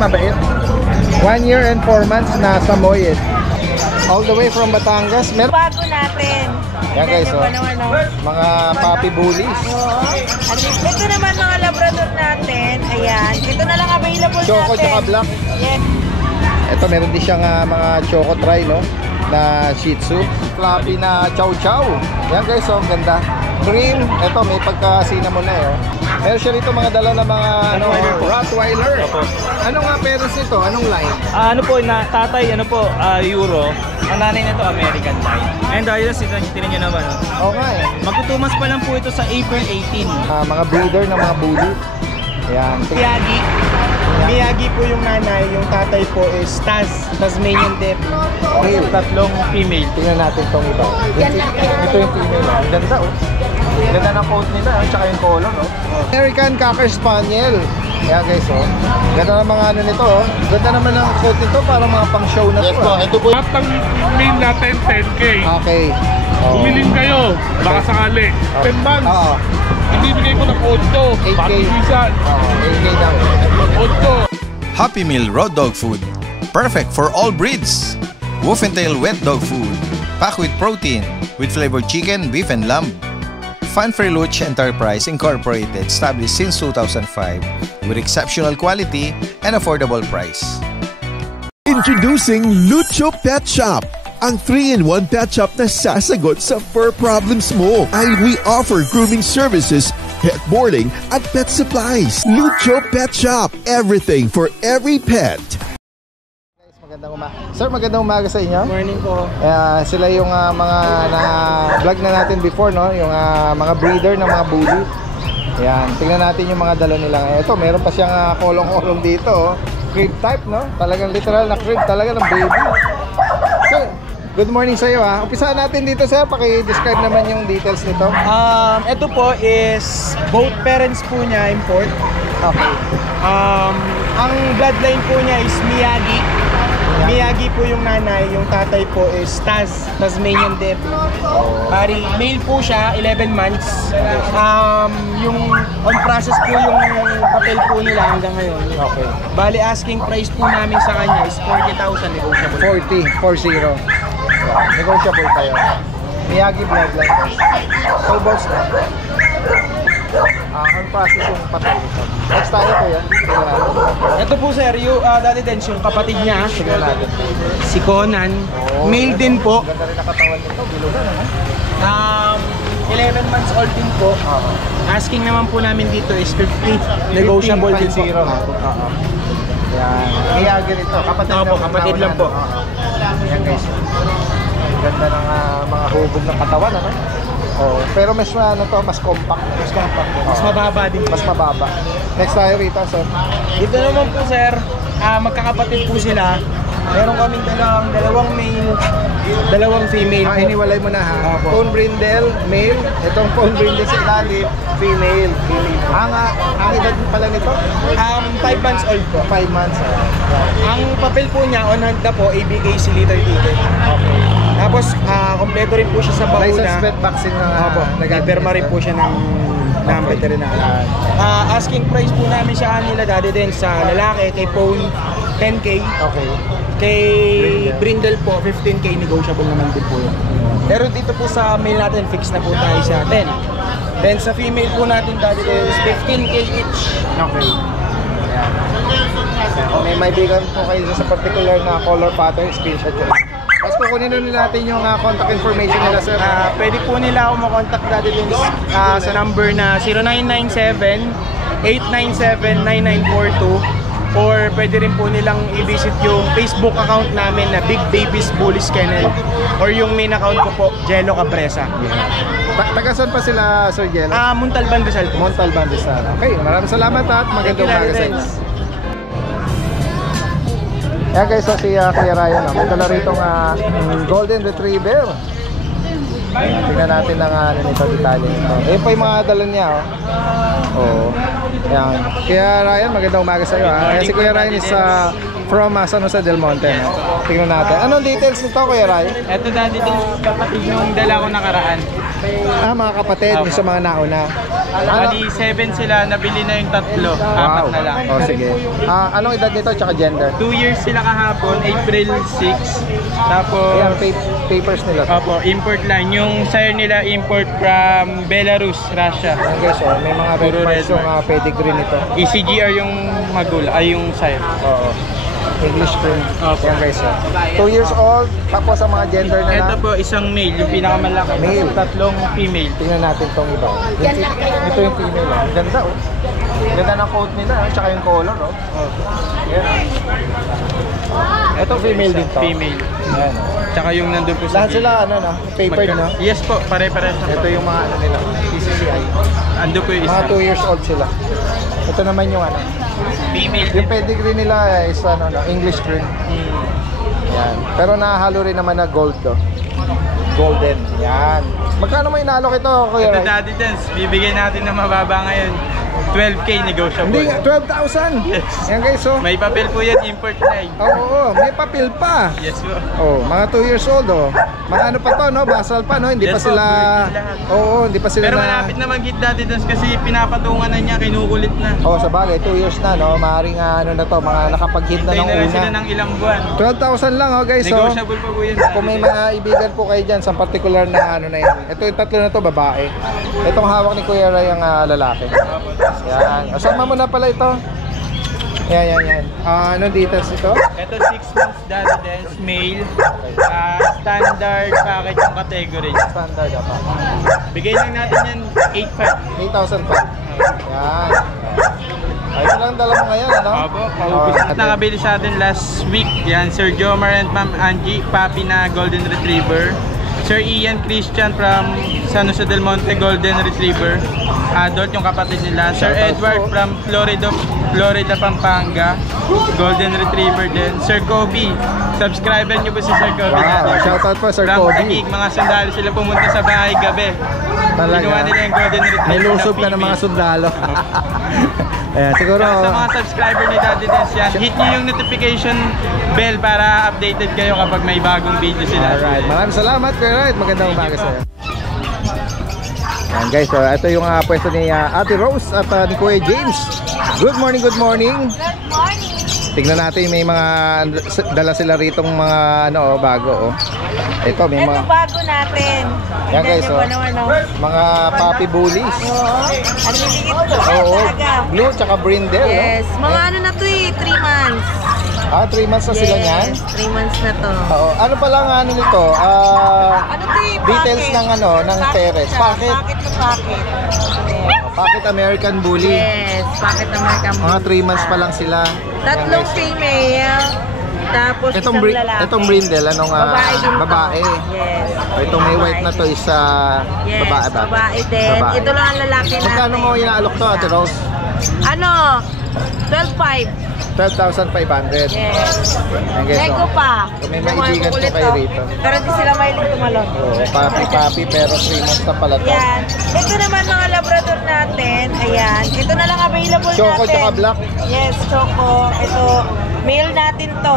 Mabait. 1 year and 4 months na Samoyed. All the way from Batangas. Bago natin. Yan guys, oh. Mga puppy bullies. Oo. Ito naman mga labrador natin. Ayan. Ito na lang available Choco natin. tsaka black. Yes. Ito meron din siyang mga choco try, no? Na Shih Tzu. Fluffy na chow chow. Yan guys, oh. Ganda. Cream. Ito may pagka-cinnamon na, eh. Meron siya rito mga dala na mga Rottweiler. Ano nga parents nito? Anong line? Ano po, tatay, Euro. Ang nanay nito, American line. And dahil tinan nyo naman. Okay. Magtutumas pa lang po ito sa April 18. Mga breeder ng mga bully. Ayan. Miyagi. Miyagi po yung nanay, yung tatay po is Tasmanian Devil. Okay. Tatlong female. Tingnan natin itong iba. Ito yung female. Ang ganda, oh. Ganda ng coat nila, tsaka yung color, no? American Cocker Spaniel. Ayan guys, oh. Ganda ng mga ano nito, oh. Ganda naman ng coat nito para mga pang show na to. Ito po. At ang main natin, 10K. Okay. Oh. Bumilin kayo, baka sakali. 10 months. Oo. Ibibigay ko ng 8. 8K. Pag-ibisan. Oo, 8K lang. 8. Happy Meal Raw Dog Food. Perfect for all breeds. Wolf and Tail Wet Dog Food. Packed with protein. With flavored chicken, beef, and lamb. Fanfare Luch Enterprise Incorporated, established since 2005 with exceptional quality and affordable price. Introducing Lucho Pet Shop, ang 3-in-1 pet shop na sasagot sa fur problems mo. And we offer grooming services, pet boarding, at pet supplies. Lucho Pet Shop, everything for every pet. Magandang umaga. Sir, magandang umaga sa inyo. Morning po. Sila yung mga na-vlog na natin before, no? Yung mga breeder ng mga bully. Ayan, tingnan natin yung mga dala nila. Ito, meron pa siyang kolong-kolong dito, oh. Crib type, no? Talagang literal na crib, talaga ng baby. Sir, good morning sa iyo, ha. Umpisahan natin dito, sir. Paki-describe naman yung details nito. Ito po is both parents po niya import. Okay. Ang bloodline po niya is Miyagi. Miyagi po yung nanay, yung tatay po is Tasmanian Devil. Bari, male po siya, 11 months. Yung on process po yung papel po nila hanggang ngayon. Okay. Bali, asking price po namin sa kanya is 40,000 negotiable. 40. Negotiable pa yun. Miyagi bloodline, guys. So, boss, on process yung patay nito. Next tayo po yan. Ito po sir, yung dati din yung kapatid niya, si Conan. Male din po. Ganda rin nakatawan nito. Bilugan, ano? 11 months old din po. Asking naman po namin dito is 50. Negotiable din po. Yan. Miyagi rin to. Kapatid Opo, kapatid lang po. Yan guys. Ganda ng mga hubog ng katawan, ano? Oh, pero mas mas compact. Mas mababa din. Mas mababa. Next tayo rito, sir. Dito naman po sir, magkakapatid po sila. Meron kaming dalawang male, dalawang female. Iniwalay mo na, ha. Phone brindle, male. Itong phone brindle sa ilalim, female. Ang edad pala nito? 5 months old po. 5 months. Ang papel po niya on hand na po, ABKC litter ticket. Okay. Tapos, kompleto rin po siya sa bakuna. License vet vaccine na nag-perma rin po siya ng veterinary. Asking price po namin sa kanila dati din sa lalaki, kay Phone, 10K. Okay. Kay Brindle po, 15K, negotiable naman din po yun. Pero dito po sa male natin, fix na po tayo sa 10. Then sa female po natin dati din is 15K each. Okay. Ayan. May maibigan po kayo sa particular na color pattern, screenshot yun. Tapos kukunin na natin yung contact information nila, sir. Pwede po nila ako makontak dati din sa number na 0997-897-9942 or pwede rin po nilang i-visit yung Facebook account namin na Big Babies Bullies Kennel or yung main account ko po, Jello Capresa. Tagasan pa sila, Sir Jello? Montalban Rizal po. Montalban Rizal. Okay, maraming salamat at magandang umaga sa inyo. Ayan guys, so si Kuya Ryan, may dala rito Golden Retriever. Tingnan natin ang nito, detalye nito. Ayun pa yung mga dala niya, oh. Ayan. Kuya Ryan, magandang umaga sa iyo, ha. Si Kuya Ryan is from San Jose del Monte, no? Tingnan natin. Anong details nito, Kuya Ryan? Ito dati din kapatid yung dala ko nakaraan. Mga kapatid sa mga nauna. Bali, 7 sila, nabili na yung 3, 4 na lang. Oh, sige. Anong edad nito tsaka gender? 2 years sila kahapon, April 6. Tapos, Ayan, papers nila. opo, import line. Yung sire nila import from Belarus, Russia. Ayan guys, oh, may mga red Puro marks red yung pedigree nito. ECGR yung yung sire. Oo. English cream. Opo. Ayan guys, oh. 2 years old, tapos ang mga gender na Ito po, isang male, yung pinakamalaki. Male. 3 female. Tingnan natin tong iba. Ito yung female, oh. Ang ganda, oh. Ang ganda ng coat nila, tsaka yung color, oh. Ayan. Ito female din to. Female. Ayan, oh. Tsaka yung nandun po sa Lahat sila, papered, no? Yes po, pare-pares na Ito po. yung mga nila, PCCI. Ando po yung Mga isa. 2 years old sila. Ito naman yung Female. yung pedigree nila is English cream. Yan. Pero nahalo rin naman na gold to. Golden. Yan. Magkano may inaalok ito, Kuya Ito Ray? Daddy Dance, bibigyan natin ng mababa ngayon. 12K negotiable. Hindi, 12,000. Yes. Yan guys, oh. May papel po yan, import line. Oo, may papel pa. Yes po. Oh, mga 2 years old, oh. Mga ano pa to, no? Basal pa, no? Hindi Yes pa po, sila... virgin lahat. Oo, hindi pa sila Pero malapit na mag-hit Daddy Dance kasi pinapatungan na niya, kinukulit na. Oh, sa bagay, 2 years na, no? Maaaring ano na to, mga nakapag-hit na Hintay ng na rin una. sila ng ilang buwan. 12,000 lang, oh guys, oh. Negotiable pa po yan. Kung may mga ibigan po kayo dyan sa particular na ano na yan. Ito yung 3 na to, babae. Itong hawak ni Kuya Ray ang lalaki. Yan. Sama mo na pala ito. Yan. Ano details ito? Ito 6 months Daddy Dance, male. Standard package yung category. Standard pa. Bigay lang natin yan 8,500. 8,000 pa. Yan. Ay, ito lang dala mo ngayon, ano? Opo, paubos na. Nakabili sa atin last week. Yan, Sir Jomar and Ma'am Angie, papi na Golden Retriever. Sir Ian Christian from San Jose del Monte, Golden Retriever. Adult yung kapatid nila. Sir Edward from Florida, Pampanga, Golden Retriever din. Sir Kobe, subscriber nyo po si Sir Kobe. Wow, shoutout po Sir From Kobe. Taguig, mga sundalo sila pumunta sa bahay gabi. Talaga. Ginawa nila yung Golden Retriever. Nilusob ka ng mga sundalo. Ayan, siguro. Sa mga subscriber ni Daddy Dance yan, hit nyo yung notification bell para updated kayo kapag may bagong video sila. Alright, maraming salamat, Kuya Ray. Magandang umaga po. sa'yo. Ayan guys, ito yung pwesto ni Ate Rose at ni Kuya James. Good morning, good morning. Good morning. Tignan natin, may mga dala sila ritong mga bago, oh. Ito, may Ito mga bago natin. Yan guys, Tignan oh. niyo po naman, mga puppy bullies. Oo. Ang liligit po. Oo, Talaga. blue tsaka brindle, Yes. no? Mga ano na to 3 months. 3 months na sila niyan. Yes, 3 months na to. Oo, ano pa lang ano nito? Ano to Details ng ng Teres. Packet. Packet to packet. Yes. Packet American Bully. Yes, packet American Mga Bully. 3 months pa lang sila. Tatlong female. Tapos isang lalaki. Itong brindle, anong babae din to. babae. Yes. Itong may white na to is Yes, babae ba? babae din. Babae. Ito lang ang lalaki natin. Magkano mo inaalok to, Ate Rose? Ano? 12,500. 12,500. Yes. Ayan guys, Lego oh. pa. Kung may maibigan po Kukulit, kayo oh. rito. Pero di sila mahilig tumalon. Oo, papi pero 3 months na pala to. Yan. Ito naman mga labrador natin. Ayan. Ito na lang available Choco natin. tsaka black. Yes, Choco. Ito, male natin to.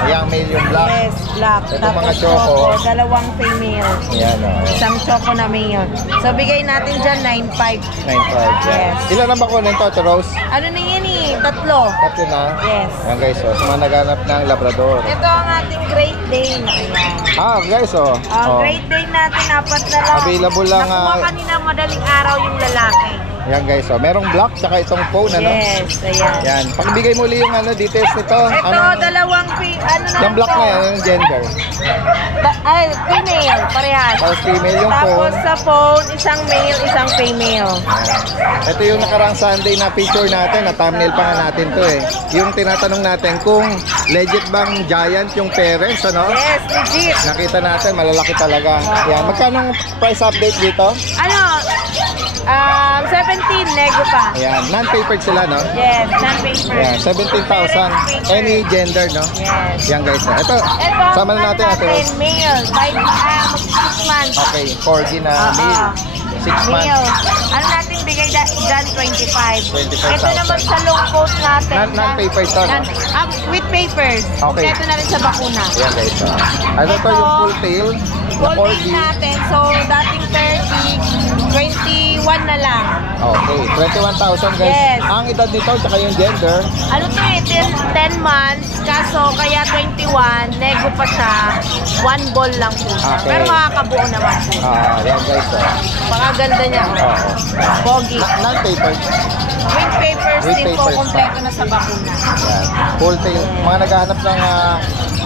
Ayan, male yung black. Yes, black. Ito Tapos mga Choco. dalawang female. Ayan, oh. Isang Choco na male. So, bigay natin dyan 9,500. 9,500. Yes. Ilan na ba ko nito, Ate Rose? Ano na yan eh? Tatlo. Tatlo na? Yes. Ayan guys, oh. Sa mga naghanap ng Labrador. Ito ang ating Great Dane. Ayan. Guys, oh. Ang Oh. Great Dane natin, 4 na lang. Available lang, Nakuha kanina madaling araw yung lalaki. Ayan guys, oh. Merong black tsaka itong phone, ano? Yes, ayan. Yan. Pakibigay mo ulit yung details nito. Ito, dalawang ano na Yung black to? na yan, yung gender. Female, parehas. Tapos female yung Tapos phone. sa phone, isang male, isang female. Ito yung nakaraang Sunday na picture natin, na thumbnail pa nga natin to eh. Yung tinatanong natin kung legit bang giant yung parents, ano? Yes, legit. Nakita natin, malalaki talaga. Yan. Magkano ang price update dito? Ano? 17, nego pa. Ayan. Non-papered sila, no? Yes, non-paper. Ayan. 17,000. Any gender, no? Yes. Yan guys. Ito, Ito, sama na natin ate Rose. male, 6 months. Okay, corgi na male. 6 months. Male. Ano natin bigay dyan? 25. 25,000. Ito naman sa long coat natin. Non-paper to, no? With papers. Okay. Ito na rin sa bakuna. Ayan guys. Ano to Ito. yung full tail? Gold corgi. tail natin, so dating 30, 21 na lang. Okay, 21,000 guys. Yes. Ang edad nito, tsaka yung gender. Ano to eh, 10 months, kaso kaya 21, nego pa siya, 1 ball lang po siya. Okay. Pero makakabuo naman po. Yan guys. Pakaganda niya. Pogi. Non-paper. With papers With din po, papers pa. kompleto na sa bakuna. Yan. Full tail. Mga naghahanap ng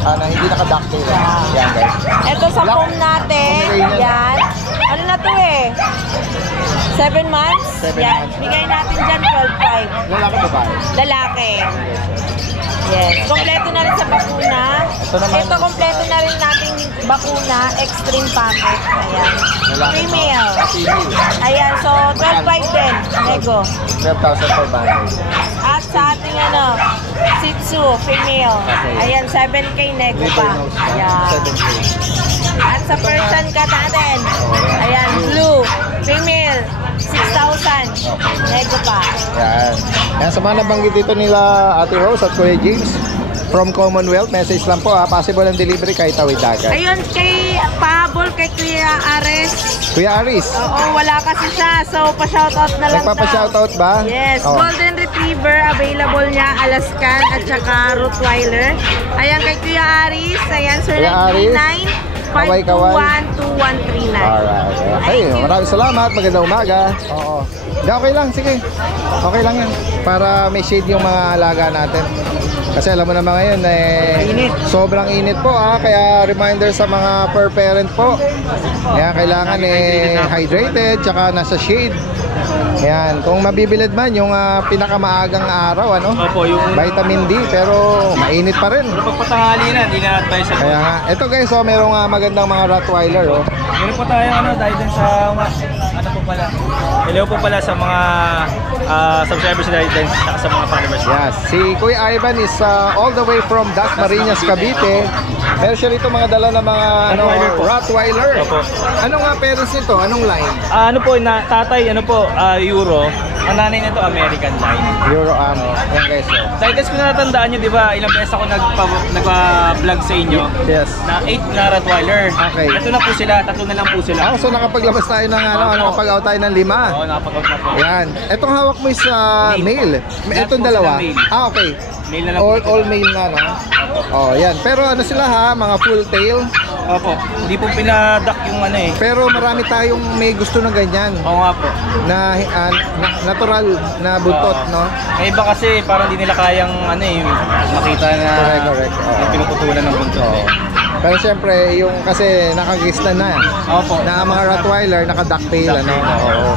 na hindi naka-ducktail. Yan guys. Ito sa Black. foam natin, Pomeranian. yan. Ano na to eh? 7 months? 7 yan. months. Bigay natin dyan 12.5. Lalaki babae. Lalaki. Yes. Kompleto na rin sa bakuna. Ito naman. Ito kompleto na rin nating bakuna, extreme packet. Ayan. Lalaki. Female. Female. Ayan, so 12.5 din. Nego. 12,000 per bundle. At sa ating ano, Shih Tzu, female. Okay. Ayan, 7K nego Liver pa. nose pa. Ayan. 7K. At sa Persian cat natin, ayan, blue, female, 6,000. Nego pa. Yan. Yan, sa mga nabanggit dito nila Ate Rose at Kuya James, from Commonwealth, message lang po ha. Possible ang delivery kahit tawid dagat. Ayun, kay pahabol kay Kuya Ares. Kuya Aris, Oo, wala kasi siya. So, pa-shoutout na lang nagpapa-shoutout ba? Yes, Oh. Golden Retriever, available niya, Alaskan, at saka Rottweiler. Ayan, kay Kuya Aris. Ayan, Sir Kuya Aris. 939 Kaway-kaway. 521-2139. Alright. Okay, maraming salamat. Magandang umaga. Oo. Okay lang, sige. Okay lang yan. Para may shade yung mga alaga natin. Kasi alam mo naman ngayon, sobrang init po kaya reminder sa mga per parent po. Kaya kailangan hydrated, tsaka nasa shade. Yan, kung mabibilad man yung pinakamaagang araw, Opo, yung vitamin D, pero mainit pa rin. pagpatanghali na, hindi na advise ako. Kaya nga, ito guys, merong magandang mga Rottweiler. Meron po tayo dahil dun sa ano po pala. Hello po pala sa mga subscribers dahil dun sa mga followers. Yes, si Kuya Ivan is all the way from Dasmariñas, Cavite. Meron siya rito mga dala ng mga Rottweiler po. Rottweiler. Opo. Ano nga parents nito? Anong line? Ano po, tatay, Euro. Ang nanay nito, American line. Euro yan guys. Dahil ko na natandaan nyo, di ba, ilang beses ako nagpa-vlog sa inyo Yes. na 8 na Rottweiler. Okay. Ito na po sila, 3 na lang po sila. So nakapaglabas tayo ng nakapag-out tayo ng 5. Oo, nakapag-out na po. Yan. Etong hawak mo is male. Lahat Itong po dalawa. sila male. Okay. Mail na lang po. All male na, no? Oh, yan. Pero ano sila mga full tail. Opo, hindi po pinadak yung Pero marami tayong may gusto ng ganyan. Oo nga po. Na natural na buntot, no? May iba kasi parang hindi nila kayang makita na Correct. Oo. pinuputulan ng buntot Pero syempre, yung kasi nakagisnan na. Opo. Na ang mga Rottweiler naka-ducktail, Oo.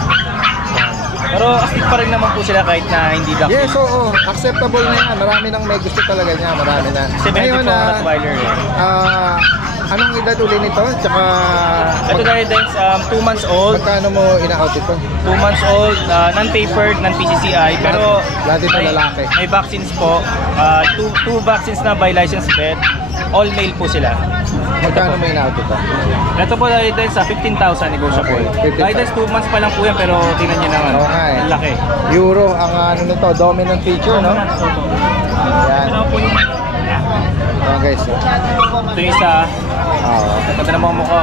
Pero astig pa rin naman po sila kahit na hindi duck. Yes, oo. Acceptable na yan. Marami nang may gusto talaga niya. Marami na. Kasi benefit po ang Rottweiler. Anong edad uli nito? Tsaka Ito dahil 2 months old. magkano mo ina-out ito? 2 months old, non-papered, non-PCCI, pero Lahat ito lalaki. may vaccines po. Two vaccines na by licensed vet. All male po sila. Magkano mo ina-out ito? Ito po dahil sa 15,000 negotiable. Okay, 15,000. Guidance 2 months pa lang po yan, pero tingnan nyo naman. Oo nga Ang laki. Euro ang nito, dominant feature, no? Yan. Ito po yung Ayan guys. ito yung isa. Ganda ng mga mukha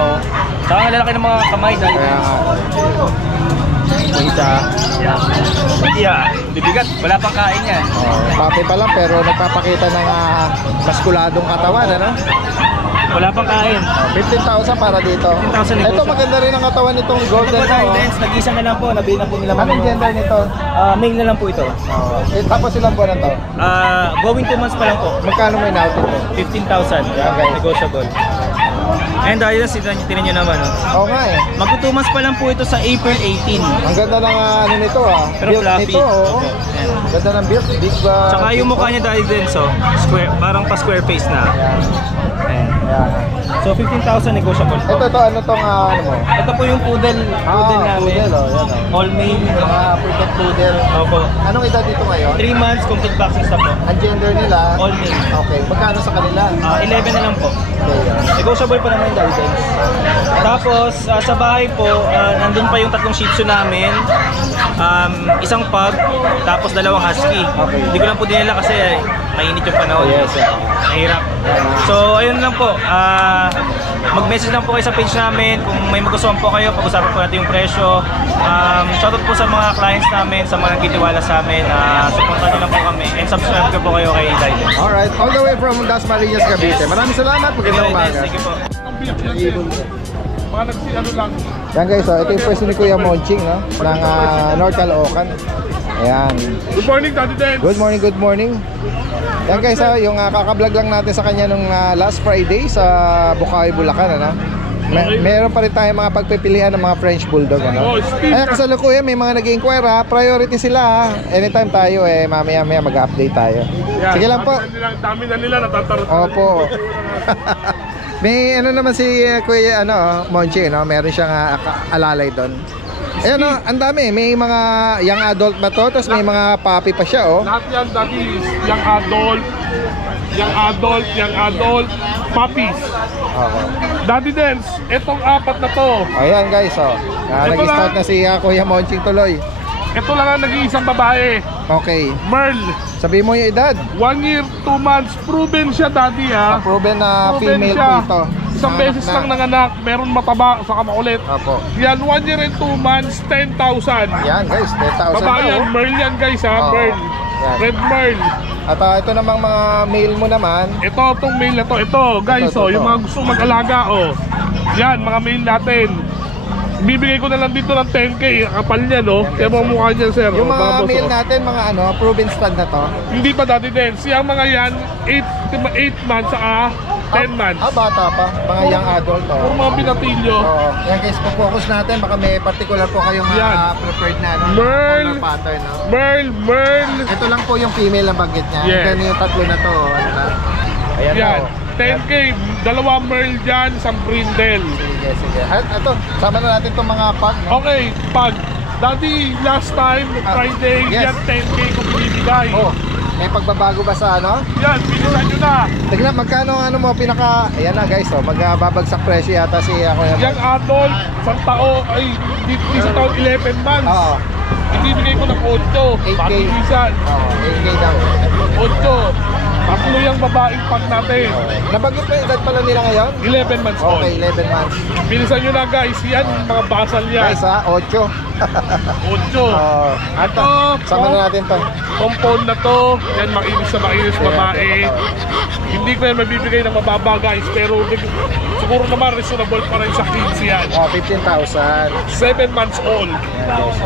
Saka ang lalaki ng mga kamay dahil Kaya nga. yung isa. Bibigat. Wala pang kain yan. Pati pa lang pero nagpapakita ng maskuladong katawan, ano? Wala pang kain. 15,000 para dito. 15,000 Ito maganda rin ang katawan nitong Ito golden po dahil nag-isa na lang po. Nabili na po nila. Anong gender nito? Male na lang po ito. Tapos ilang buwan na to? Going 2 months pa lang po. Magkano mo ina-out ito? 15,000. Okay. Negotiable. And dahil tinan nyo naman. Oo nga Mag-2 months pa lang po ito sa April 18. Ang ganda ng nito Pero build fluffy. nito, oo. Opo. Ayan. Ganda ng build, big Tsaka yung mukha niya dahil din square, parang pa square face na. Ayan. Yan. So 15,000 negotiable po. Ito ano tong ano mo? Ito po yung poodle namin. Poodle, yan All male. Mga poodle poodle. Opo. Anong edad dito ngayon? 3 months complete vaccines na po. Ang gender nila? All male. Okay, magkano sa kanila? 11 na lang po. Okay. Negotiable pa naman yung guidance. Tapos sa bahay po, nandun pa yung 3 Shih Tzu namin. Isang pug, tapos 2 husky. Okay. Hindi ko lang po dinala kasi mainit yung panahon. Yes, yeah. Mahirap. So ayun lang po. mag-message lang po kayo sa page namin. Kung may magustuhan po kayo, pag-usapan po natin yung presyo. Shoutout po sa mga clients namin, sa mga nagtitiwala sa amin. Supportan nyo lang po kami. And subscribe ko po kayo kay Guidance. Alright, all the way from Dasmariñas, Cavite. Maraming salamat, magandang umaga. Sige po. Mga nagsi-ano lang. Yan guys, ito yung pwesto ni Kuya Monching, no? Ng North Caloocan. Ayan. Good morning, Daddy Dance. Good morning, good morning. Yan guys, yung kakablog lang natin sa kanya nung last Friday sa Bukawi, Bulacan, ano? Meron pa rin tayong mga pagpipilian ng mga French Bulldog, ano? Ayan, kasalukuyan, may mga nag-inquire, ha? Priority sila, ha? Anytime tayo, mamaya-maya mag-update tayo. Sige lang po. Dami na nila, natatarot. Opo. May ano naman si Kuya Monchi, no? Meron siyang alalay doon. Ayan, no, ang dami. May mga young adult ba to? Tapos may mga puppy pa siya, oh. Lahat yan, Daddy, young adult, puppies. Okay. Daddy Dance, itong apat na to. Ayan guys, oh. Nag-start na si Kuya Monching tuloy. Ito lang ang nag-iisang babae. Okay. Merl. Sabihin mo yung edad. 1 year, 2 months. Proven siya, Daddy, ha? Proven na Proven female siya. po ito. Isang beses lang nanganak. Meron mataba, saka makulit. Opo. Yan, 1 year and 2 months, 10,000. Yan guys, 10,000 Babae na, yan, oh. Merl yan, guys, ha? Oo. Merl. Yan. Red Merl. At ito namang mga male mo naman. Ito, itong male na to. Ito, guys, Ito. yung mga gusto mag-alaga, Yan, mga male natin. Bibigay ko na lang dito ng 10K. Kapal niya, no? Kaya mga mukha niya, sir. Yung mga Tapos, male natin, mga proven stud na to. Hindi pa, Daddy Dance. Yung mga yan, 8 months, saka 10 months. Bata pa. Mga young adult, oh. Puro mga binatilyo. Oo. Yan guys, focus natin. Baka may particular po kayong Yan. preferred na Merl. color pattern, no? Merl. Ito lang po yung female na banggit niya. Yes. Then yung tatlo na to, ano na. Ayan Yan. na, oh. 10K, dalawa Merl dyan, isang Brindle. Sige. At ito, sama na natin itong mga pag, no? Okay, pag Daddy, last time, Friday, yes. yan 10K ko binibigay. Oh, may pagbabago ba sa ano? Yan, bilisan nyo na. Tignan, magkano ano mo pinaka... Ayan na guys, oh, magbabagsak presyo yata si ako. Yung adult, isang tao, ay, di sa taon 11 months. Oo. Ibibigay ko ng 8. 8K. Pag-ibisan. Oo, 8K daw. 8. Tatlo yung babaeng pag natin. Nabanggit na yung edad pala nila ngayon? 11 months old. Okay, 11 months. Bilisan nyo na, guys. Yan, mga basal yan. Guys ha, 8. 8. At Ito, sama na natin to. compound na to. Yan, makinis na makinis babae. Hindi ko yan mabibigay ng mababa, guys. Pero siguro naman reasonable pa rin sa 15 yan. Oh, 15,000. 7 months old. Ayan guys.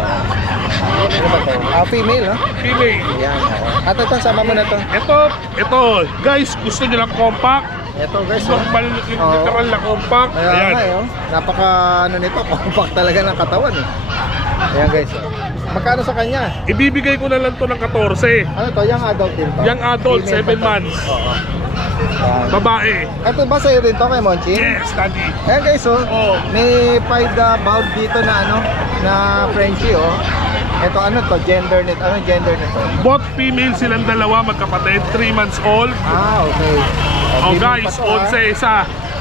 Ano ba to? Female, no? Female. Ayan. At ito, sama mo na to. Ito, guys, gusto nyo lang compact. Ito guys, oh. Normal, literal na compact. Ayan Ayan. nga, oh. Napaka ano nito, compact talaga ng katawan, eh. Ayan guys, oh. Magkano sa kanya? Ibibigay ko na lang to ng 14. Ano to? Young adult din to? Young adult, Female 7 pa to? months. Oo. Ayan. Babae. Ito ba sa'yo rin to kay Monchi? Yes, Daddy. Ayan guys, oh. Oh. May pied bulb dito na ano, na Frenchie, oh. Ito ano to? Gender nito. Ano gender nito? Both female silang dalawa, magkapatid, 3 months old. Okay. Oh, female guys, pa to, 11 isa.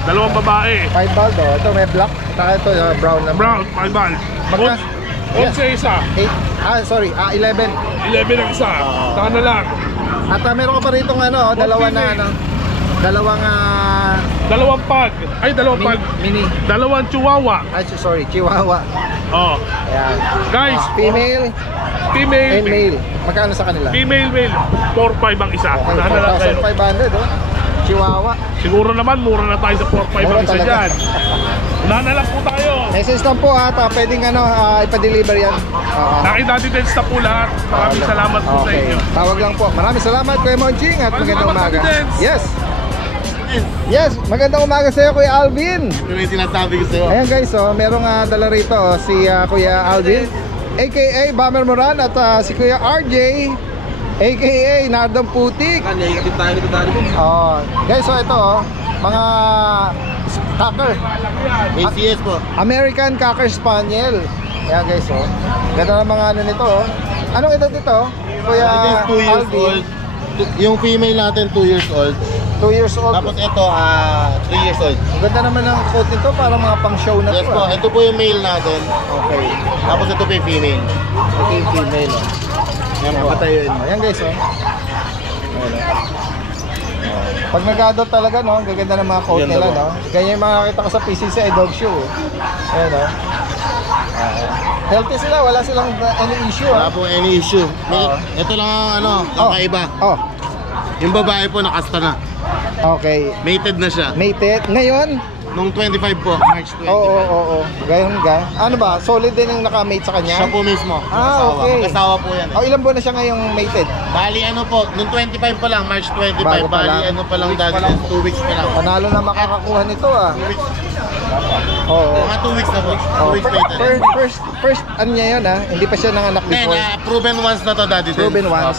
Dalawang babae. Pied bulb, oh. Ito may black. Saka ito brown na. Brown, paibal. Magka- 11 isa. 11. 11 ang isa. Saka na lang. At meron ka pa rito ano, dalawa na ano. Dalawang pag. Ay, dalawang pag. Mini. Dalawang chihuahua. Ay, sorry, Chihuahua. Oh. Ayan. Guys, Female female, and male. Magkano sa kanila? female, male. 4-5 ang isa. Okay, Saka na lang kayo. 4,500, oh. Chihuahua. Siguro naman, mura na tayo sa 4-5 Mura ang isa talaga. dyan. Unahan na lang po tayo. Message lang po at pwedeng ano, ipa-deliver yan. Nakita din sa po lahat. Maraming salamat po sa inyo. Tawag lang po. Maraming salamat Kuya Monching at Maraming magandang salamat, umaga. Daddy Dance. Yes. Yes, magandang umaga sa iyo Kuya Alvin. May sinasabi ko sa'yo. Ayan guys, oh, merong dala rito si Kuya Alvin aka Bamer Moran at si Kuya RJ aka Nardong Putik. Oh, guys, so ito oh, mga cocker. ACS po. American Cocker Spaniel. Ayan guys, oh. Ganda ng mga ano nito, oh. Anong edad nito? Kuya It is 2 years Alvin. old. Yung female natin 2 years old. 2 years old. Tapos ito 3 years old. Ang ganda naman ng coat nito, parang mga pang show na Yes to. po, ito po yung male natin. Okay. Tapos ito po yung female. Ito yung female, oh. Yan po. Ayan guys, oh. Ayan, oh. Pag nag-adult talaga, no, gaganda ng mga coat Ganda nila, po. no. Ganyan yung makakita ko sa PCC Dog Show. Ayan, no. Healthy sila, wala silang any issue. Wala po any issue. Oo. Ito lang ang ang kaiba. Oh, Yung babae po nakasta na. okay. Mated na siya. Mated. Ngayon, Nung 25 po, March 25. oo. Gayon ga. Ano ba? Solid din yung naka-mate sa kanya? Siya po mismo. Okay. Magkasawa po yan. Oh, ilan buwan na siya ngayong mated? Bali ano po, nung 25 pa lang, March 25. Bago pa lang. Bali ano pa lang dati, 2 weeks pa lang. Panalo na makakakuha nito, ah. 2 weeks. Oo. Mga 2 weeks na po. 2 Oh, weeks later. first ano niya yun, ha? Hindi pa siya nanganak Then, before. proven once na to daddy. Proven once.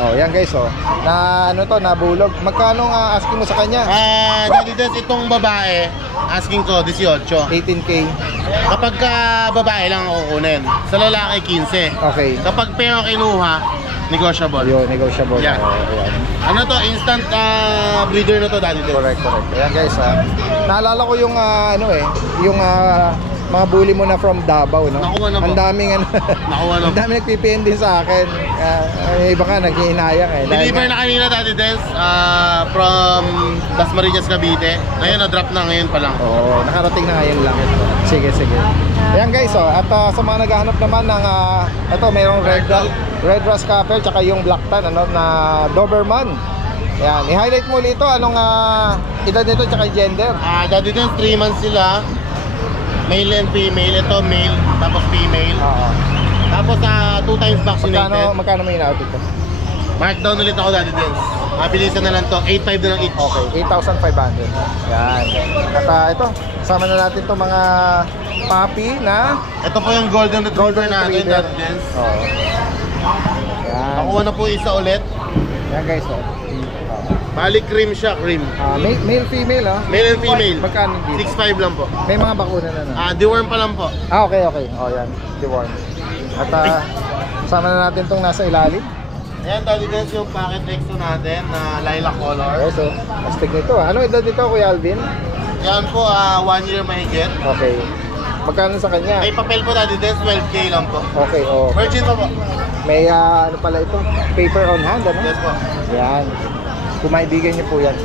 Oh, yan guys, oh. Na ano to, nabulog. Magkano nga asking mo sa kanya? Daddy Des, itong babae, asking ko 18. 18K. Kapag babae lang ako kunin. Sa lalaki 15. Okay. Kapag pair ang kinuha, negotiable. Yo, negotiable. Yan. Oh, yan. Ano to, instant breeder na to daddy Des. Correct. Ayan guys, ha. Naalala ko yung yung mga bully mo na from Davao, no? Nakuha na po. Ang daming Nakuha na ang po. daming nagpipin din sa akin. Iba ka naghihinayang eh. Dahil Deliver na kanina daddy Des from Dasmariñas, Cavite. Ngayon na-drop na ngayon pa lang. Oo, nakarating na ngayon lang. Sige. Ayan guys, oh, at sa mga naghahanap naman ng ito, mayroong red Roscapper tsaka yung black tan, ano, na Doberman. Ayan, i-highlight mo ulit ito, anong edad nito tsaka gender. Daddy Des, 3 months sila. Male and female. Ito male, tapos female. Oo. Tapos 2 times vaccinated. Magkano may in-out ito? Markdown ulit ako daddy Des. Mabilisan na lang to. 8.5 na lang each. Okay, 8,500. Yan. At ito, kasama na natin itong mga puppy na Ito po yung golden retriever natin daddy Des. Oo. Yan. Nakuha na po isa ulit. Yan guys, oh. Bali cream siya, cream. Male, female, ah. Male and female. Magkano dito? 6.5 lang po. May mga bakuna na na. Deworm pa lang po. Okay. Oh, yan. Deworm. At kasama na natin itong nasa ilalim. Ayan daddy Des, yung packet exo natin na lilac color. Okay, so, astig nito, ah. Anong edad nito, Kuya Alvin? Yan po, 1 year mahigit. Okay. Magkano sa kanya? May papel po daddy Des, 12K lang po. Okay, oh. Virgin pa po. May ano pala ito? Paper on hand, ano? Yes po. Yan. Kung maibigan niyo po yan.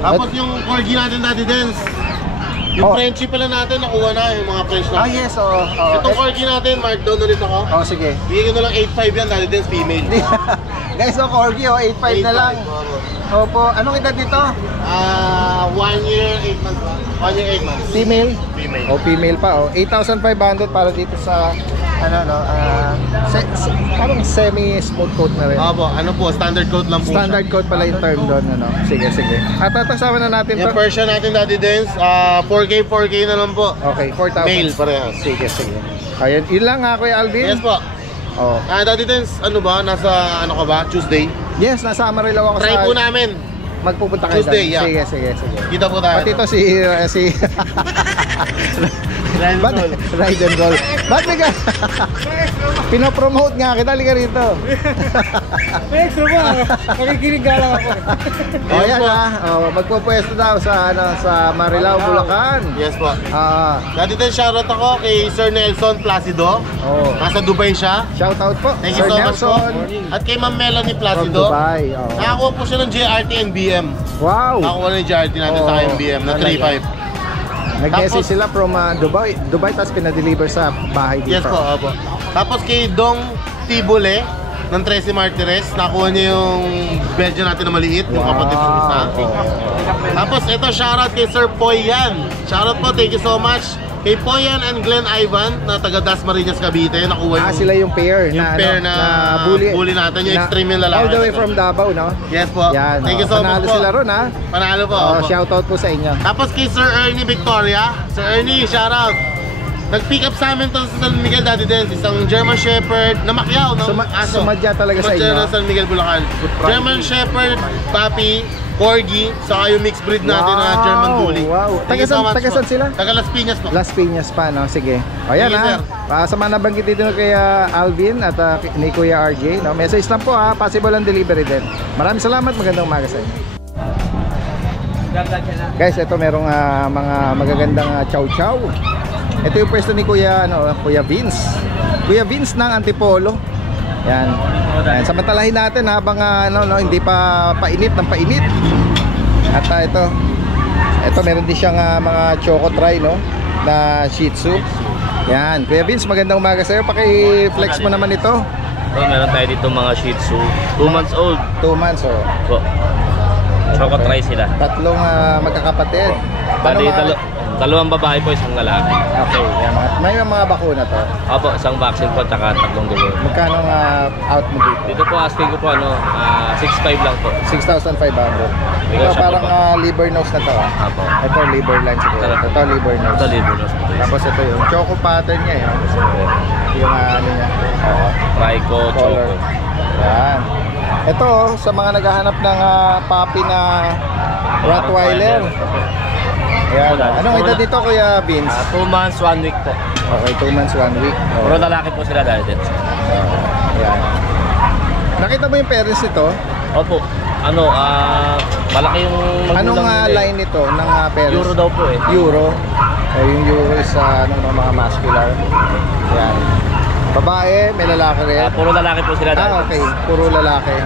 Tapos yung corgi natin daddy Des, yung Oh. Frenchie pala natin, nakuha na yung mga French natin. Yes, oh. Itong corgi natin, markdown ulit ako. Oh, sige. Bigyan ko na lang 8.5 yan daddy Des, female. Guys, oh, corgi, oh, 8.5 na lang. 8.5, Opo, anong edad nito? 1 year, 8 months. 1 year, 8 months. Female? Female. Oh, female pa, oh. 8,500 para dito sa, parang semi-smooth coat na rin. Opo, ano po, standard coat lang po Standard coat pala yung term doon, ano. Sige. At kasama na natin siya. to. Yung Persian natin daddy Des, 4K na lang po. Okay, 4,000. Male parehas. Sige. Ayun, yun lang nga, Kuya Alvin. Yes po. Oh. Daddy Des, ano ba, nasa ano ka ba, Tuesday? Yes, nasa Amarillo ako. Try po namin. Magpupunta kayo Tuesday, doon. yeah. Sige. Kita po tayo. Pati ito si Ride and roll. Ba't may ka? Pinopromote nga kita, halika rito. May extra ba? Nakikinig ka lang ako. Oh, yan magpupwesto daw sa Marilao, Bulacan. Yes po. Daddy Des, shoutout ako kay Sir Nelson Placido. Oh. Nasa Dubai siya. Shout out po. Thank you Sir so much po. Nelson At kay Ma'am Melanie from Placido. Dubai. Oh. Nakakuha po siya ng JRT and BM. Wow. Nakakuha na yung JRT natin sa MBM na 3.5. Nag-message Tapos- sila from Dubai tapos pinadeliver sa bahay dito. Yes po, opo. Tapos kay Dong Tibule ng 13 Martires, nakuha niya yung Belgian natin na maliit, yung kapatid ng isa. Tapos ito, shoutout kay Sir Poyan. Shoutout po, thank you so much. Kay Poyan and Glenn Ivan na taga Dasmariñas, Cavite, nakuha Sila yung pair yung pair na bully natin, yung extreme yung lalaki. All the way from Davao, no? Yes po. Yan. Thank you so much Panalo po. sila ron, ha? Panalo po. Oh, opo. shout out po sa inyo. Tapos kay Sir Ernie Victoria. Sir Ernie, shoutout. Nag-pick up sa amin to sa San Miguel Daddy Des, isang German Shepherd na Macquiao, no? Aso. Sumadya talaga sa Sumadya inyo. ng San Miguel, Bulacan. German Shepherd, Puppy, Corgi, saka yung mixed breed natin na German Bully. Wow. Thank you so much Taga saan po. sila? Taga Las Piñas po. Las Piñas pa, no? Sige. O yan, Sige, sir. ha? Sa mga nabanggit dito kay Alvin at ni Kuya RJ, no? Message lang po, ha? Possible ang delivery din. Maraming salamat. Magandang umaga sa inyo. Guys, ito merong mga magagandang chow-chow. Ito yung pwesto ni Kuya Vince. Kuya Vince ng Antipolo. Yan. Yan. Samantalahin natin habang hindi pa painit ng painit. At ito meron din siyang mga choco try, no, na Shih Tzu. Yan, Kuya Vince, magandang umaga sa'yo. Paki-flex mo naman ito. So, meron tayo dito mga Shih Tzu, 2 months old. 2 months, oh. Po. Choco try sila. Tatlong magkakapatid. Bali, dalawang babae po, isang lalaki. Okay, yan, may mga bakuna to. Opo, isang vaccine po, tsaka tatlong dulo. Magkano out mo dito? Dito po, asking ko po, 6.5 lang po. 6,500. Ito parang liver nose na to. Opo. Ito liver line siguro. Ito liver nose. Ito liver nose po. Tapos ito yung choco pattern niya, yun. Yung ano niya. Trico, choco. Yan. Ito, sa mga naghahanap ng puppy na Rottweiler. Ayan. Anong edad dito, Kuya Vince? 2 months, 1 week po. Okay, 2 months, 1 week. Puro lalaki po sila dahil din. Ayan. Nakita mo yung parents nito? Opo. Malaki yung magulang Anong nila. line nito ng parents? Euro daw po eh. Euro. Yung Euro is mga muscular. Ayan. Babae, may lalaki rin. Puro lalaki po sila dahil. Okay. Puro lalaki.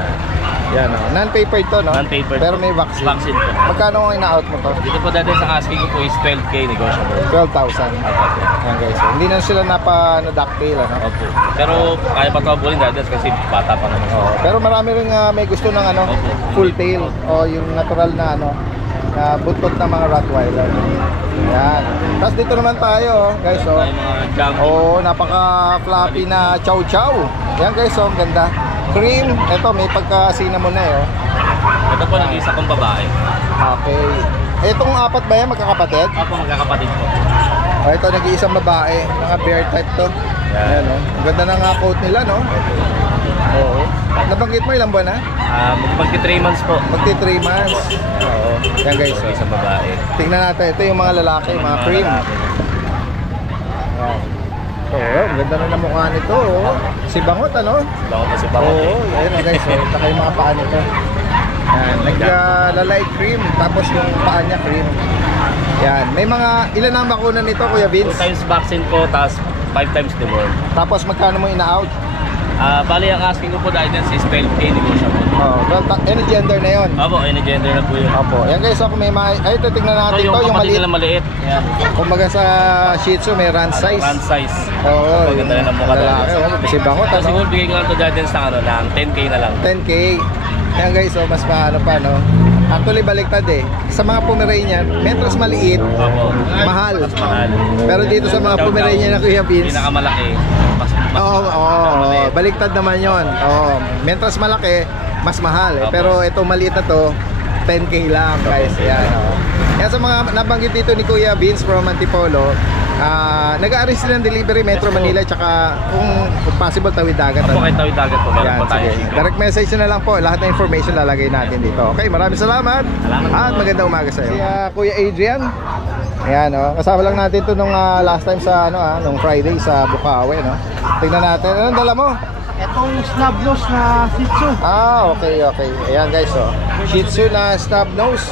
Yan, non-paper to, no? Non-paper. Pero may vaccine. Vaccine po. Magkano ang ina-out mo to? Dito po dati sa asking ko po is 12K negotiable. 12,000. Yan guys. So, hindi na sila napa-ducktail, ano? Opo. Pero kaya pa ito abulin dati kasi bata pa naman. Pero marami rin may gusto ng full tail o yung natural na na butot ng mga Rottweiler. Yan. Tapos dito naman tayo, guys, oh. Tayo mga jump. Napaka-floppy na chow chow. Yan guys, ang ganda. Cream, ito may pagka-cinnamon na eh. Ito po nag-isa kong babae. Okay. Itong apat ba yan, magkakapatid? Ako magkakapatid po. Ito nag-iisang babae, mga bear type to. Yan, no? Ang ganda ng coat nila, no? Oo. Nabanggit mo ilang buwan na? Magti 3 months po. Magti 3 months. Oo. Yan guys, Isang babae. tingnan natin, ito yung mga lalaki, mga cream. Ang ganda na ng mukha nito, oh. Si Bangot, ano? Bako pa si Bangot eh. Ayun guys, ito yung mga paa nito. Yan, naglalay cream, tapos yung paa niya cream. Yan, may mga, ilan ang bakuna nito, Kuya 2 Vince? times vaccine po, tapos 5 times the world. Tapos magkano mo ina-out? Bali, ang asking ko po dahil din is 12K negotiable. Any gender na yun? Opo, any gender na po yun. Opo, yan guys, ako may ay ito, tingnan natin yung to, yung kapatid maliit. nila maliit. Yan. Kumbaga sa Shih Tzu, may run size. Run size. Oo, Maganda rin ang mukha lalaki, dahil. si Bangot, So, ano? siguro bigay ko lang to dahil din sa ng 10K na lang. 10K. Yan guys, mas paano pa, no? Actually, baliktad eh. Sa mga Pomeranian, metros maliit, Opo. mahal. Mas mahal. Pero dito sa mga Pomeranian na Kuya Vince, Pinakamalaki. baliktad naman yon. Mentras malaki, mas mahal eh. Opo. Pero itong maliit na to, 10K lang guys. Yan, Yan sa mga nabanggit dito ni Kuya Vince from Antipolo, nag-a-arrange sila ng delivery Metro Manila, tsaka kung possible tawid dagat. Opo, kahit tawid dagat po. Meron Yan, po tayo. sige. Direct message na lang po. Lahat ng information lalagay natin dito. Okay, maraming salamat. At magandang umaga sa iyo. Si Kuya Adrian. Ayan, kasama lang natin to nung last time sa nung Friday sa Bukawi, no. Tingnan natin. Anong dala mo? Itong snub nose na Shih Tzu. Okay. Ayan guys, Shih Tzu na snub nose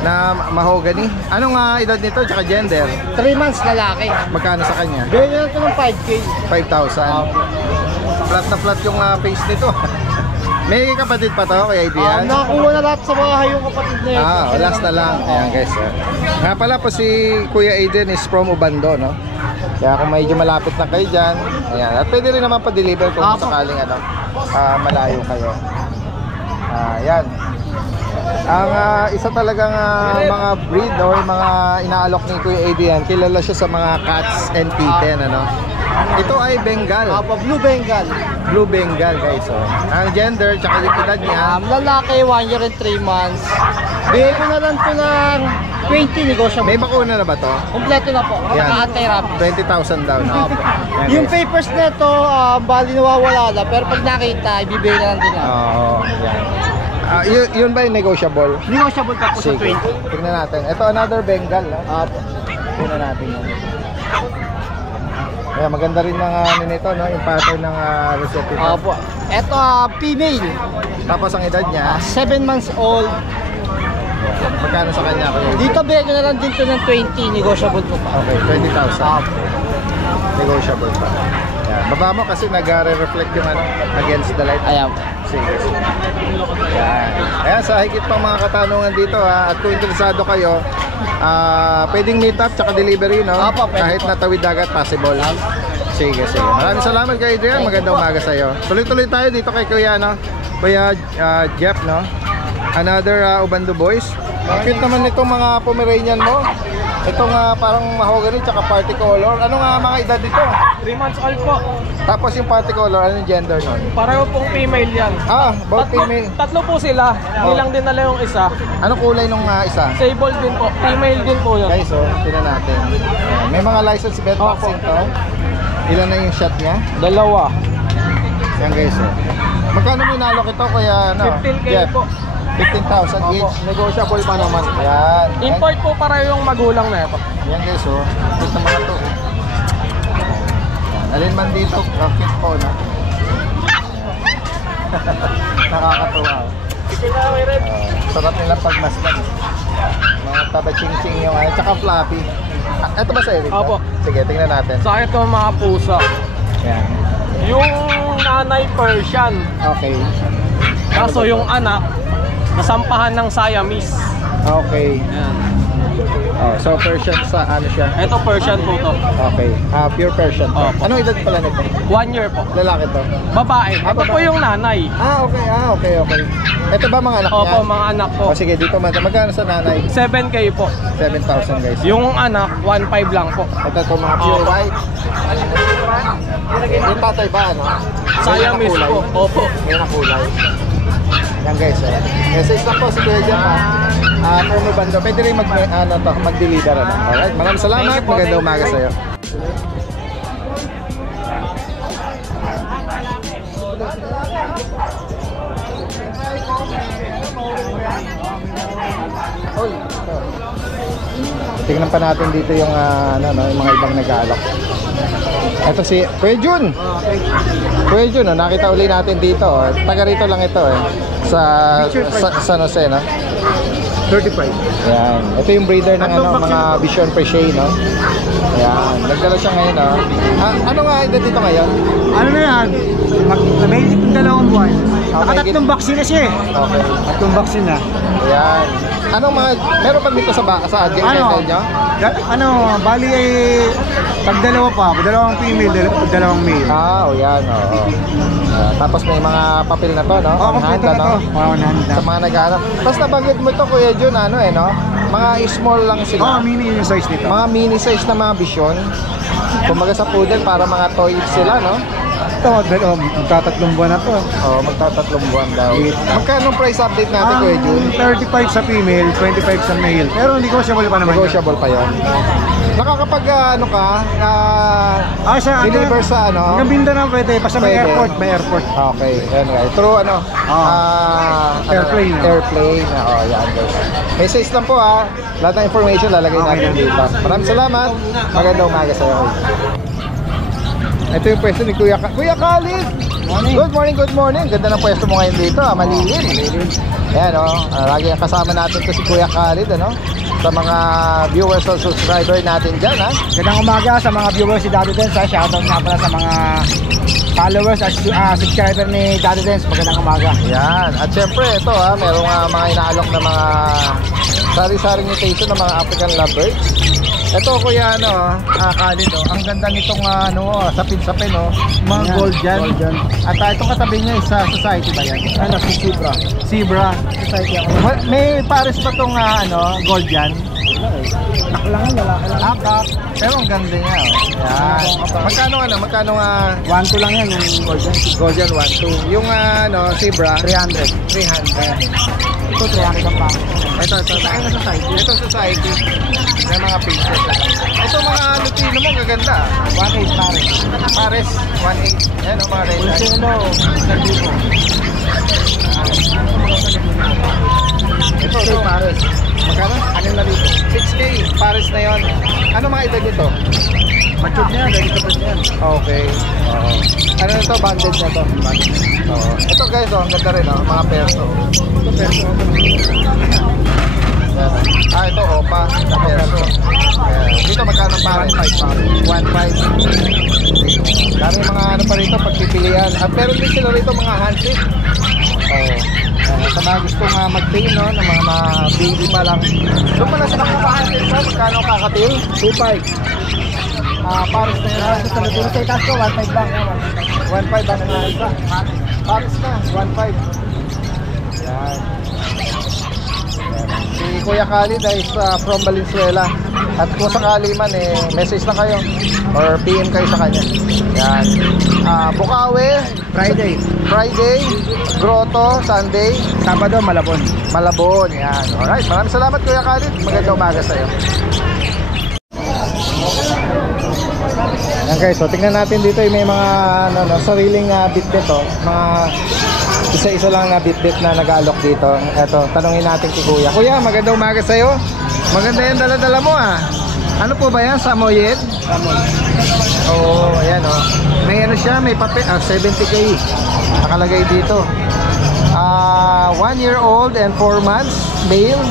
na mahogany. Anong edad nito tsaka gender? 3 months lalaki. Magkano sa kanya? Bigyan na ito ng 5K. 5,000. Flat na flat yung face nito. May kapatid pa to, Kuya Adrian? Nakakuha na lahat sa bahay yung kapatid na yun. Last na lang. Ayan guys. Nga pala po si Kuya Adrian is from Ubando, no? Kaya kung medyo malapit na kayo dyan, ayan. At pwede rin naman pa-deliver kung sakaling malayo kayo. Ayan. Ang isa talagang mga breed o mga inaalok ni Kuya Adrian, kilala siya sa mga cats and kitten, ano? Ito ay Bengal. Blue Bengal. Blue Bengal guys, Ang gender tsaka yung edad niya, Lalaki, 1 year and 3 months. Bigay ko na lang ito ng 20 negotiable. may bakuna na ba to? Kompleto na po. Yan. Naka-anti-rabies. 20,000 daw na. Yan, Yung guys. papers na ito, bali nawawala na. Pero pag nakita, ibibigay na lang din natin. Oo, yan. Yun ba yung negotiable? Negotiable pa po sa Sige, 20. tignan natin. Ito another Bengal, no? Tignan natin yun. Ayan, maganda rin ng nito, no? Yung pattern ng recipe. Opo. Ito, female. Tapos ang edad niya, 7 months old. magkano sa kanya? Dito bigay ko na lang din ito ng 20. Negotiable po pa. Okay, 20,000. Negotiable pa. Yan. Baba mo kasi nag-reflect yung against the light. Ayan. Sige. sige. Yan. Ayan, sa higit pang mga katanungan dito ha. At kung interesado kayo, pwedeng meet up tsaka delivery, no? Kahit natawid dagat, possible. Sige. Maraming salamat kay Adrian. Magandang umaga sa'yo. Tuloy-tuloy tayo dito kay Kuya, no? Kuya Jeff, no? Another Ubando Boys. Cute naman itong mga Pomeranian mo. Itong parang mahogany tsaka party color. Ano nga mga edad dito? 3 months old po. Tapos yung party color, ano yung gender nun? Pareho pong female yan. Both female. Tatlo po sila. Hindi lang din nala yung isa. Anong kulay nung isa? Sable din po. Female din po yun. Guys, tingnan natin. Ayan, may mga license bed vaccine to. Ilan na yung shot niya? 2. Yan guys, magkano mo inalok ito kuya? 15K Jeff? po. 15,000 each. Negotiable pa naman. Yan. Import po pareho yung magulang na ito. Yan guys, cute na mga to. Alin man dito, cute po na. Nakakatuwa. Sarap nilang pagmasdan. Mga taba-ching-ching yung tsaka fluffy. Ito ba sa'yo? Opo. Sige, tingnan natin. Sa ito mga pusa. Yan. Yung nanay Persian. Okay. Kaso yung anak, nasampahan ng Siamese. Okay. Yan. So Persian sa ano siya? Ito Persian po to. Okay. Pure Persian. Opo. Anong edad pala nito? 1 year po. Lalaki to? Babae. Ito po yung nanay. Okay. Ito ba mga anak niya? Opo, mga anak po. Sige, dito magkano sa nanay? 7K po. 7,000 guys. Yung anak, 1.5 lang po. Ito po mga pure white. Yung tatay ba ano? Siamese po. Opo. May nakulay. Yan guys, message lang po si Kuya Jeff Fermo Bando. Pwede rin mag-deliver. Alright, maraming salamat. Magandang umaga sa'yo. Tingnan pa natin dito yung yung mga ibang nag-aalok. Ito si Kuya Jun. Kuya Jun, nakita uli natin dito. Taga rito lang ito sa San Jose, no? 35. Yan. Ito yung breeder ng mga Bichon Frise, no? Yan. Nagdala siya ngayon, no? Ano nga edad dito ngayon? Ano na yan? May 2 buwan. Nakatatlong vaccine na siya eh. Okay. 3 vaccine na. Yan. Anong mga, meron pa dito sa dental nyo? Bali ay pag dalawa pa, dalawang female, dalawang male. Yan. Tapos may mga papel na to, no? Kompleto na to. Sa mga naghanap. Tapos nabanggit mo ito, Kuya Jun, no? Mga small lang sila. Mini yung size nito. Mga mini size na mga Bichon. Kumbaga sa poodle, para mga toy sila, no? Ito, magtatatlong buwan na to. Magtatatlong buwan daw. Magkano price update natin, Kuya Jun? 35 sa female, 25 sa male. Pero negotiable pa naman. Negotiable pa yun. Nakakapag deliver sa Hanggang Mindanao pwede, basta may airport. Okay, anyway. Through airplane. Airplane. Yan guys. Message lang po lahat ng information lalagay natin dito. Maraming salamat. Magandang umaga sa iyo. Ito yung pwesto ni Kuya Khalid. Good morning. Ganda ng pwesto mo ngayon dito, malilim. Ayan, lagi kasama natin to si Kuya Khalid, sa mga viewers o subscriber natin dyan, Gandang umaga sa mga viewers si Daddy Dance, Shoutout nga pala sa mga followers at subscriber ni Daddy Dance. Magandang umaga. Yan. At syempre, ito merong mga inaalok na mga sari-sari mutation ng mga African lovebirds. Ito Kuya Khalid, ang ganda nitong sapin-sapin, mga gold dyan. At itong katabi niya sa society ba yan? Si Zebra society ako. May pares pa tong gold dyan? Naklangan, lalaki lang. Pero ang ganda niya. Yan. Magkano 1-2 lang yan yung gold dyan 1-2. Yung Zebra 300. Ito 300 ang pa. Ito society. May mga pieces. Ito mga lutino mo gaganda. 1.8 pares. 1.8. Ayan mga red eye. Ito pares. Magkano? 6K. Pares na yon. Ano mga edad nito? Matured na yan, ready to put yan. Okay. Ano na to? Banded na to. Ito guys, ang ganda rin, mga perso. Ito perso. Ito opa na perso. Dito magkano pares? 1.5. Dami mga pa rito pagpipilian. At meron din sila rito mga handset. Sa mga gustong mag-train, no, ng mga baby pa lang. Doon pala sa nakupahan dito, magkano kakatil? 2.5. Paris na yun. Sa Laguna sa itaas ko, 1.5 lang. 1.5 ang isa. Paris na, 1.5. Yan. Si Kuya Khalid ay from Valenzuela. At kung sakali man, message lang kayo or PM kayo sa kanya. Yan. Bukawi, Friday, Grotto, Sunday, Sabado, Malabon. Yan. Alright, maraming salamat Kuya Khalid. Magandang umaga sa iyo. Yan guys, so tingnan natin dito may mga sariling bit-bit, mga isa-isa lang na bit-bit na nag-alok dito. Eto, tanungin natin kay Kuya. Kuya, magandang umaga sa iyo. Maganda yung dala-dala mo Ano po ba yan? Samoyed? Oo, ayan May siya, may papel, 70K nakalagay dito. 1 year old and 4 months, male,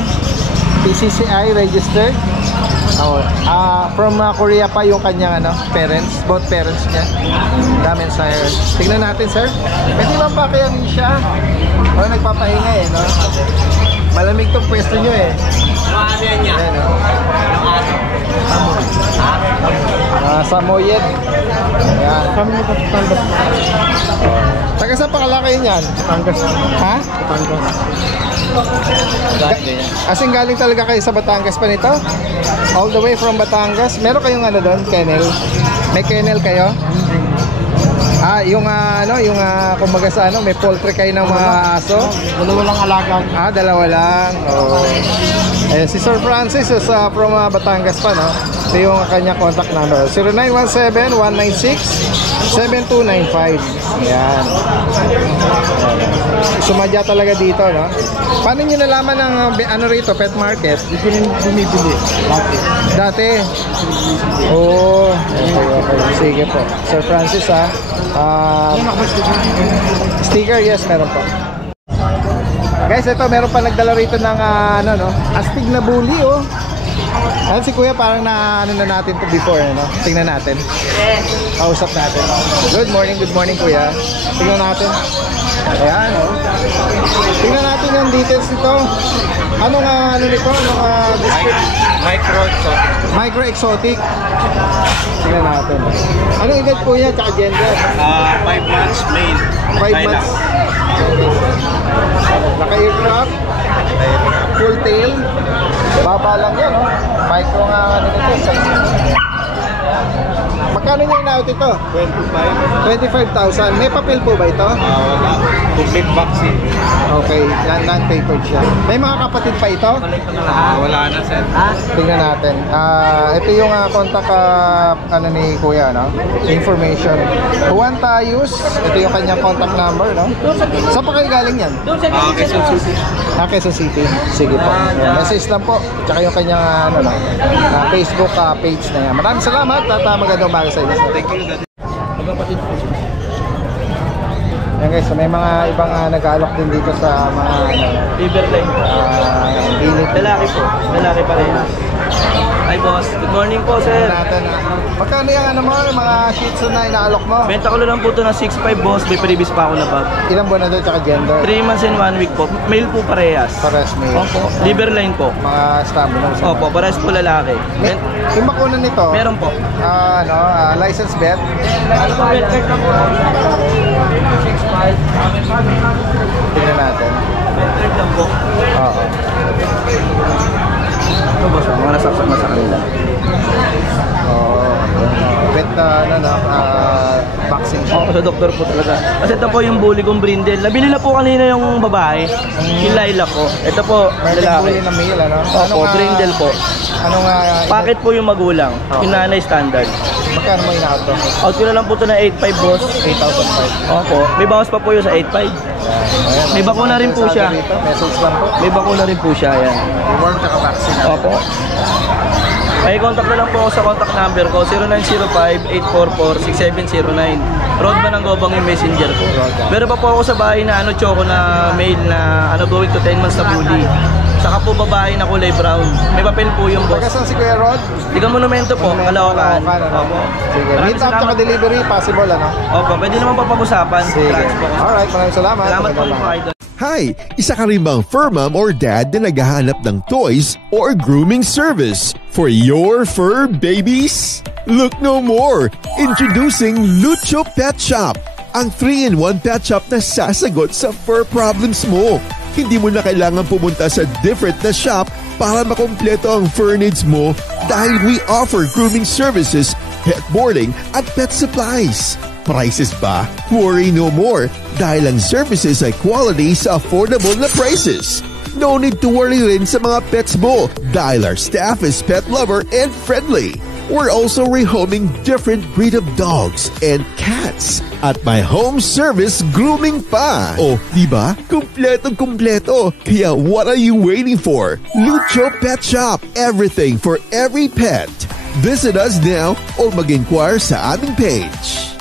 PCCI registered. From Korea pa yung kanyang parents, both parents niya. Damen sire. Tingnan natin, sir. Pwede ba pa kaya siya? Nagpapahinga no? Malamig tong pwesto nyo Ano yan niya? Samoyed. Ayan. Taga saan pa kalaki yan? Batangas. Ha? Batangas. Asing galing talaga kayo sa Batangas pa nito? All the way from Batangas? Meron kayong doon? Kennel? May kennel kayo? Yung kumbaga sa may poultry kayo ng mga aso? Dalawa lang alaga. Dalawa lang. Ayan, si Sir Francis is from Batangas pa, no? Ito yung kanya contact number. 0917-196-7295. Ayan. Sumadya talaga dito, no? Paano nyo nalaman ng rito, pet market? Dito rin bumibili. Dati? Oo. Okay. Sige po. Sir Francis, sticker, yes, meron po. Guys, ito, meron pa nagdala rito ng astig na bully, Ayan si Kuya, parang na natin to before, Tingnan natin. Kausap natin. Good morning Kuya. Tingnan natin. Ayan, Tingnan natin yung details nito. Anong nito? Micro-exotic. Tingnan natin. Anong edad Kuya, tsaka gender? 5 months, male. 5 months. Naka-aircraft. Full tail. Baba lang yan, Micro nga nito. Magkano niya in-out ito? 25,000. May papel po ba ito? Wala. Complete vaccine. Okay, non-papered siya. May mga kapatid pa ito? Wala na, sir. Tingnan natin. Ito yung contact ni Kuya, Information. Juan Tayus. Ito yung kanyang contact number, Saan pa kayo galing yan? Quezon City. Quezon City. Sige po. Message lang po. Tsaka yung kanyang Facebook page na yan. Maraming salamat at magandang umaga sa inyo. Thank you. Yan guys, so may mga ibang nag-aalok din dito sa mga Liverline. Lalaki po. Lalaki pa rin. Hi boss, good morning po sir. Natin, magkano yung mga Shih Tzu na inaalok mo? Benta ko lang po ito ng 6.5 boss, may previous pa ako na bag. Ilang buwan na doon tsaka gender? 3 months and 1 week po. Male po parehas. Parehas male. Opo. Liverline po. Mga stamina. Opo, parehas po lalaki. Yung bakuna nito? Meron po. License vet? Tingnan natin. Trip lang po. Oo. Ito boss, mga nasaksak na sa kanila. Vet vaccine siya. Oo, sa doktor po talaga. Kasi ito po yung bully kong brindle. Nabili na po kanina yung babae. Yung lilac ko. Ito po, lalaki. Bully na male, Opo, brindle po. Packet po yung magulang. Yung nanay standard. Magkano mo ina-out to? Out ko na lang po ito na 8.5 boss. 8,500. Opo. May bawas pa po yun sa 8.5. May bakuna rin po siya. Message lang po. May bakuna rin po siya. Yan. Reward tsaka vaccine. Opo. May contact na lang po ako sa contact number ko, 0905-844-6709. Road ba ng Gobang yung messenger ko. Meron pa po ako sa bahay na choco na mail na going to 10 months na bully. Saka po babae na kulay brown. May papel po yung boss. Taga saan si Kuya Rod? Tiga Monumento po, Caloocan. Opo. Sige, Maraming meet up tsaka salamat. delivery, possible ano? Opo, pwede naman papag-usapan. Sige. Trans po. Alright, maraming salamat. Salamat po Magandang po, idol. Hi! Isa ka rin bang fur mom or dad na naghahanap ng toys or grooming service for your fur babies? Look no more! Introducing Lucho Pet Shop, ang 3-in-1 pet shop na sasagot sa fur problems mo. Hindi mo na kailangan pumunta sa different na shop para makompleto ang fur needs mo dahil we offer grooming services, pet boarding at pet supplies. Prices ba? Worry no more dahil ang services ay quality sa affordable na prices. No need to worry rin sa mga pets mo dahil our staff is pet lover and friendly. We're also rehoming different breed of dogs and cats at my home service grooming pa. Oh, diba? Kumpletong-kumpleto. Kaya what are you waiting for? Lucho Pet Shop. Everything for every pet. Visit us now or mag-inquire sa aming page.